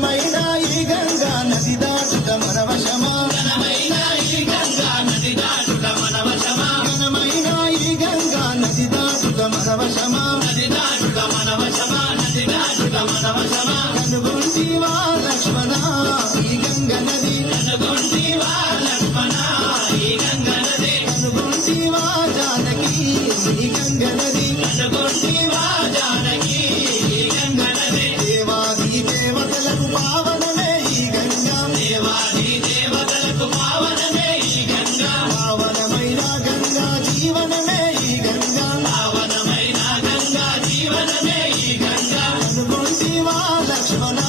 ఘనమైన ఈ గంగా నది దాటుట మన వశమా ఘనమైన ఈ గంగా నది దాటుట మన వశమా ఘనమైన ఈ గంగా నది దాటుట మన వశమా నది దాటుట మన వశమా నది దాటుట మన వశమా కనుగొంటివా లక్ష్మణ ఈ గంగ నది కనుగొంటివా లక్ష్మణ ఈ గంగ నది కనుగొంటివా జానకి ఈ గంగ నది కనుగొంటివా జానకి ఈ గంగ నది దేవాది దేవతలకు పావనమే ఈ గంగా దేవాది దేవతలకు పావనమే ఈ గంగా పావనమైన గంగా జీవనమే ఈ గంగా పావనమైన గంగా జీవనమే ఈ గంగా కనుగొంటివా లక్ష్మణ